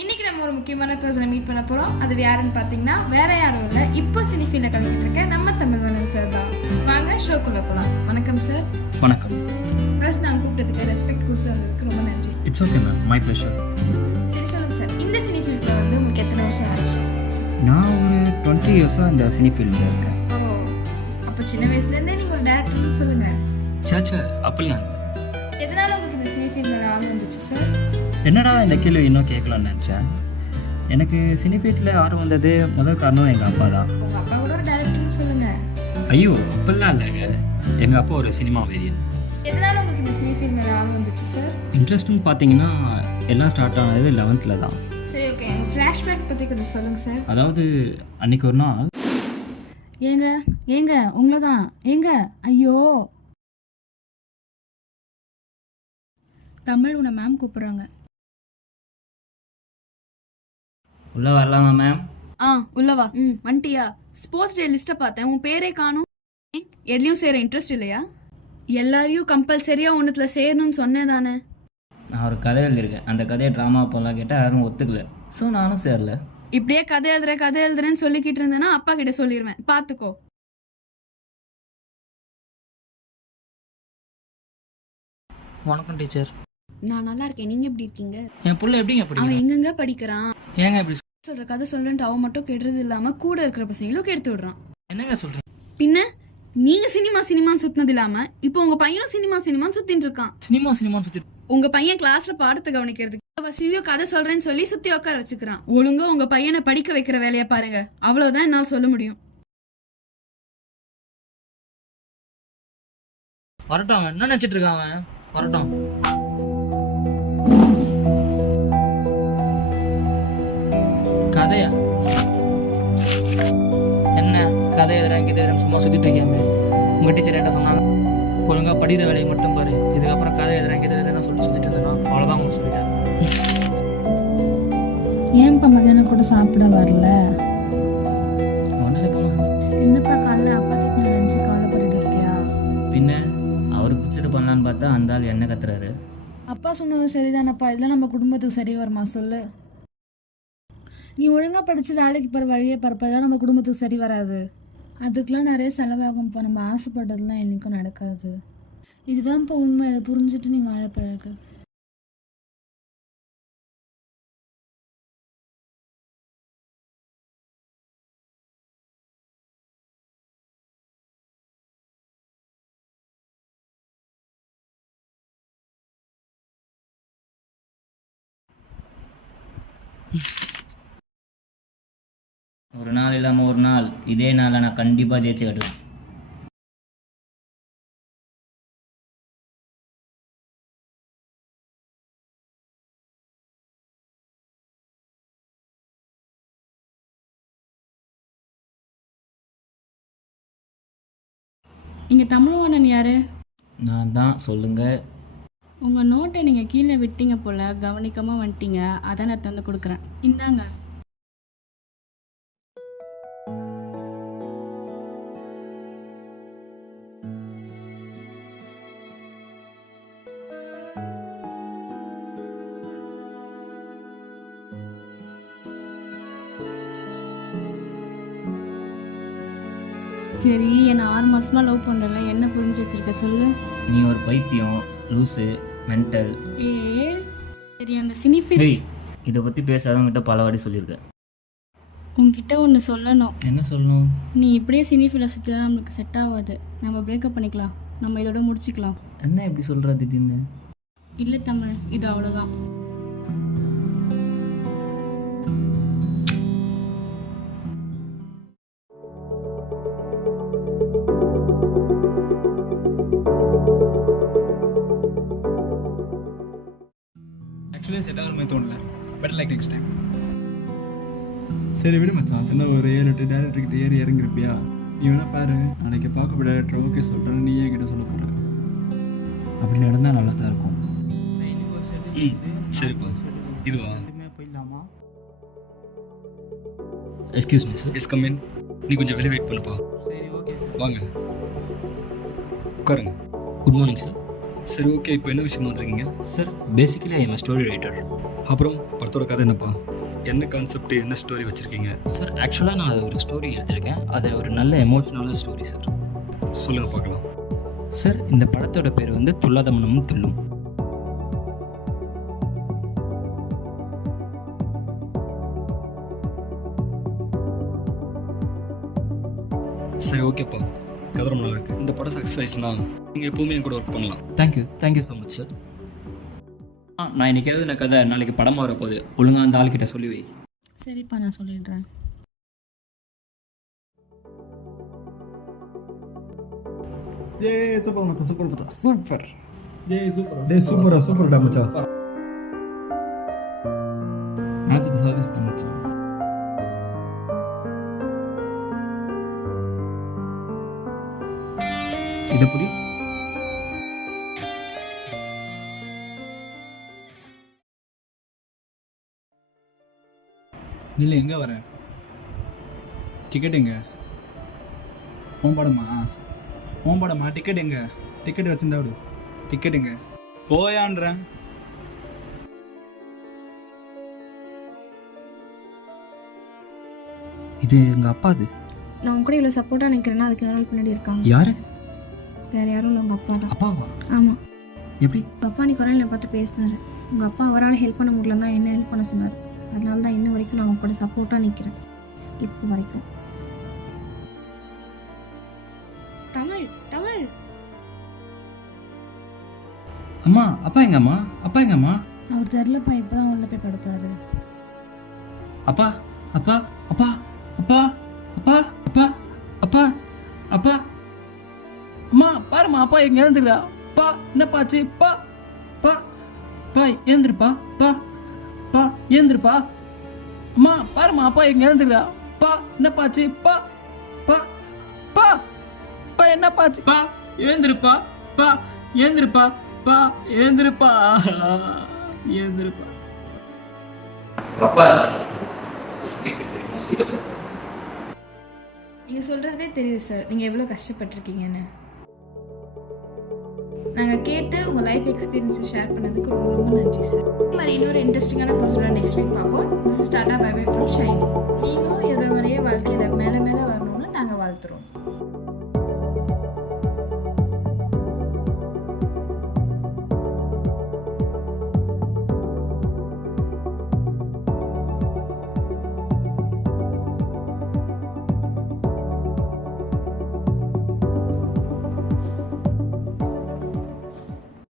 இன்னைக்கு நம்ம ஒரு முக்கியமான பர்சனை மீட் பண்ண போகிறோம். அது யாருன்னு பார்த்தீங்கன்னா வேற யாரும் இல்லை, இப்போ சினிஃபீல்டில் கலந்துட்டு இருக்க நம்ம தமிழ்வண்ணன் சார் தான். வாங்க ஷோக்குள்ளே போகலாம். வணக்கம் சார். வணக்கம். ஃபர்ஸ்ட் நான் கூப்பிட்டதுக்கு ரெஸ்பெக்ட் கொடுத்து வந்ததுக்கு ரொம்ப நன்றி. It's okay ma'am, my pleasure. சரி சொல்லுங்கள் சார், இந்த சினிஃபீல்டில் வந்து உங்களுக்கு எத்தனை வருஷம் ஆச்சு? நான் ஒரு 20 இயர்ஸாக இந்த சினி ஃபீல்டில் இருக்கேன். ஓ, அப்போ சின்ன வயசுலேருந்தே நீங்கள் ஒரு டேரக்டர்னு சொல்லுங்கள். சாச்சா அப்படிலாம் இல்லை. எதனால் உங்களுக்கு இந்த சினிஃபீல்ட் மேலே ஆர்வம் வந்துச்சு சார்? என்னடா இந்த கேள்வி இன்னும் கேட்கலான்னு நினச்சேன். எனக்கு சினி ஃபீல்டில் ஆர்வம் வந்தது முதல் காரணம் எங்கள் அப்பா தான். உங்கள் அப்பா கூட ஒரு டேரக்டர்னு சொல்லுங்கள். ஐயோ அப்படிலாம் இல்லைங்க, எங்கள் அப்பா ஒரு சினிமா வெறியன். எதனால் உங்களுக்கு இந்த சினிஃபீல்ட் மேலே ஆர்வம் வந்துச்சு சார்? இன்ட்ரெஸ்ட்னு பார்த்தீங்கன்னா எல்லாம் ஸ்டார்ட் ஆனது 11th தான். சரி, ஓகே, உங்கள் ஃப்ளாஷ்பேக் பற்றி கொஞ்சம் சொல்லுங்கள் சார். அதாவது அன்னைக்கு ஒரு நாள் ஏங்க ஏங்க உங்களை தான் ஏங்க. ஐயோ, தமிழ் உன்னை மேம் கூப்பிட்றாங்க. உள்ளே வரலாமா மேம்? உள்ளவா. வந்துட்டியா? ஸ்போர்ட்ஸ் டே லிஸ்ட்டை பார்த்தேன், உன் பேரே காணும். எதுலையும் சேர இன்ட்ரெஸ்ட் இல்லையா? எல்லாரையும் கம்பல்சரியாக ஒன்றுத்தில் சேரணும்னு சொன்னேன் தானே. நான் ஒரு கதை எழுதியிருக்கேன், அந்த கதையை ட்ராமா போலாம் கேட்டால் யாரும் ஒத்துக்கல, ஸோ நானும் சேரல. இப்படியே கதை எழுதுறேன்னு சொல்லிக்கிட்டு இருந்தேன்னா அப்பா கிட்ட சொல்லிடுவேன், பார்த்துக்கோ. வணக்கம் டீச்சர். நான் நல்லா இருக்கேன், நீங்க எப்படி இருக்கீங்க? என் புள்ள எப்படிங்க அவன் எங்கெங்க படிக்கிறான்? ஏங்க இப்படி சொல்ற கதை சொல்லுன்ட்டு அவன் மட்டும் கெடுறது இல்லாம கூட இருக்கிற பசங்களும் கெடுத்து விடுறான். என்னங்க சொல்றீங்க? பின்ன நீங்க சினிமான்னு சுத்தினது இல்லாம இப்போ உங்க பையனும் சினிமான்னு சுத்திட்டு இருக்கான். சினிமான்னு சுத்தி உங்க பையன் கிளாஸ்ல பாடத்தை கவனிக்கிறதுக்கு கதை சொல்றேன்னு சொல்லி சுத்தி உட்கார வச்சுக்கிறான். ஒழுங்கா உங்க பையனை படிக்க வைக்கிற வேலையை பாருங்க, அவ்வளவுதான் என்னால சொல்ல முடியும். வரட்டும், அவன் என்ன நினைச்சிட்டு இருக்கான்? அவன் வரட்டும். கதையா? என்ன கதை எதிராங்க சும்மா சுத்திட்டு இருக்கியாமே? உங்க டீச்சர் என்ன சொன்னாங்க? ஒழுங்கா படிக்கிற வேலையை மட்டும் பாரு, இதுக்கப்புறம் கதை எதிராங்க சொல்லி சுத்திட்டு இருந்தோம், அவ்வளவுதான் அவங்க சொல்லிட்டேன். ஏன்ப்பா மதியானம் கூட சாப்பிட வரல? ஒன்னும் போமா. என்னப்பா காலைல அப்பா திட்டின நினைச்சு கவலைப்பட்டு இருக்கியா? பின்ன அவருக்கு பிடிச்சது பண்ணலான்னு பார்த்தா அந்த ஆள் என்ன கத்துறாரு. அப்பா சொன்னது சரிதானப்பா, இதெல்லாம் நம்ம குடும்பத்துக்கு சரி வருமா சொல்லு? நீ ஒழுங்காக படித்து வேலைக்கு போகிற வழியை பரப்பதான் நம்ம குடும்பத்துக்கு சரி வராது. அதுக்கெலாம் நிறைய செலவாகும். இப்போ நம்ம ஆசைப்பட்டதுலாம் என்றைக்கும் நடக்காது. இதுதான் இப்போ உண்மை, அதை புரிஞ்சுட்டு நீ வாழ பழகு. ஒரு நாள் இல்லாமல் ஒரு நாள் இதே நாளை நான் கண்டிப்பாக ஜெயிச்சு கட்டுவேன். இங்கே தமிழ்வாணன் யாரு? நான் தான். சொல்லுங்கள். உங்கள் நோட்டை நீங்கள் கீழே விட்டீங்க போல், கவனிக்காமல் வந்துட்டீங்க, அதான் நான் தந்து கொடுக்குறேன். இந்தாங்க. சரி, என்னை 6 மாசமா லவ் பண்ணுறல, என்ன புரிஞ்சு வச்சிருக்க சொல்லு? நீ ஒரு பைத்தியம், லூஸு, மென்டல். சரி, அந்த சினிஃபீல்ட் இதை பற்றி பேசாதவங்கிட்ட பல வாட்டி சொல்லியிருக்கேன். உங்ககிட்ட ஒன்று சொல்லணும். என்ன சொல்லணும்? நீ இப்படியே சினிஃபீல்டை சுற்றி தான் நம்மளுக்கு செட் ஆகாது. நம்ம பிரேக்கப் பண்ணிக்கலாம், நம்ம இதோட முடிச்சுக்கலாம். என்ன இப்படி சொல்கிற திடீர்னு? இல்லை தமிழ், இது அவ்வளோதான். ஆக்சுவலி செட் ஆகிற மாதிரி தோணல, பெட்டர் லைக் நெக்ஸ்ட் டைம். சரி விடு மச்சான், பின்ன ஒரு 7-8 டேரக்டர்கிட்ட ஏறி இறங்கிருப்பியா? நீ வேணா பாரு, நாளைக்கு பார்க்க டேரக்டர் ஓகே சொல்கிறேன்னு நீ என்கிட்ட சொல்ல போகிற. அப்படி நடந்தால் நல்லா தான் இருக்கும். சரிப்பா, இதுவா? போயிடலாமா? Excuse me sir. Yes come in. நீ கொஞ்சம் வெளியே வெயிட் பண்ணுப்பா. சரி, ஓகே சார். வாங்க உட்காருங்க. Good morning sir. சரி ஓகே, இப்போ என்ன விஷயமா வந்திருக்கீங்க? Sir basically I am story writer. அப்புறம் படத்தோட கதை என்னப்பா? என்ன கான்செப்ட், என்ன ஸ்டோரி வச்சுருக்கீங்க? சார் ஆக்சுவலாக நான் அது ஒரு ஸ்டோரி எழுதியிருக்கேன். அது ஒரு நல்ல எமோஷ்னலான ஸ்டோரி சார். சொல்லுங்கள் பார்க்கலாம். சார் இந்த படத்தோட பேர் வந்து துல்லாத மனமும் துள்ளும். சரி ஓகேப்பா, கதை ரொம்ப நல்லா இருக்குது. இந்த படம் சக்ஸஸ் ஆயிடுச்சுன்னா நீங்கள் எப்போவுமே என் கூட ஒர்க் பண்ணலாம். Thank you so much sir. நான் இன்றைக்கி எழுதின கதை நாளைக்கு படமாக வரப்போகுது. ஒழுங்காக அந்த ஆள்கிட்ட சொல்லி வை. சரிப்பா, நான் சொல்லிடுறேன். சூப்பர் மச்சான், சூப்பர் மச்சான், சூப்பர். சூப்பரா மச்சான். மேட்ச் சாதிச்சிட்டேன் மச்சான். இது புடி. நில்லு, எங்கே வர? டிக்கெட் எங்க? ஓம்படமா டிக்கெட் எங்க? டிக்கெட் வச்சிருந்தா விடு. டிக்கெட் எங்க? போயான்றேன். இது எங்கள் அப்பா. அது நான் உங்க கூட இவ்வளோ சப்போர்ட்டாக நிற்கிறேன்னா அதுக்கு இன்னொரு பின்னாடி இருக்காங்க. யார்? வேறு யாரும் இல்லை, உங்கள் அப்பா தான். அப்பாவா? ஆமாம், எப்படி? உங்கள் அப்பா நீ குரலில் பார்த்து பேசினார். உங்கள் அப்பா அவரால் ஹெல்ப் பண்ண முடியல தான் என்ன ஹெல்ப் பண்ண சொன்னார். அதனால தான் இன்ன வரைக்கும் நான் உங்க கூட சப்போர்ட்டாக நிற்கிறேன், இப்போ வரைக்கும். தமிழ் தமிழ் அம்மா, அப்பா எங்கம்மா? அவர் தெரிலப்பா, இப்போ தான் உள்ள போய் படுத்தாரு. அப்பா அப்பா அப்பா அப்பா அப்பா அப்பா அப்பா அப்பா அம்மா பாருமா, அப்பா எங்க எழுந்துக்கிறா? பா என்னப்பாச்சு? பா பா பா எழுந்துருப்பா. பா பா எழுந்துருப்பா. அம்மா பாருமா, அப்பா எங்க எழுந்துக்கிறா? பா என்னப்பாச்சு? பா பா பா பா என்னப்பாச்சு? பா எழுந்துருப்பா. பா எழுந்துருப்பா. பா எழுந்துருப்பா. எழுந்துருப்பா. அப்பா நீங்கள் சொல்கிறதே தெரியுது சார், நீங்கள் எவ்வளோ கஷ்டப்பட்டிருக்கீங்கன்னு. நாங்கள் கேட்டு உங்கள் லைஃப் எக்ஸ்பீரியன்ஸை ஷேர் பண்ணதுக்கு ரொம்ப ரொம்ப நன்றி சார். இதே மாதிரி இன்னொரு இன்ட்ரெஸ்டிங்கான பர்சனோட நெக்ஸ்ட் வீக் பார்ப்போம். This is tata bye bye from Shiny. நீங்களும் எவ்வளோ மாதிரியே வாழ்க்கையில் மேலே மேலே வரணும்னு நாங்கள் வாழ்த்துறோம்.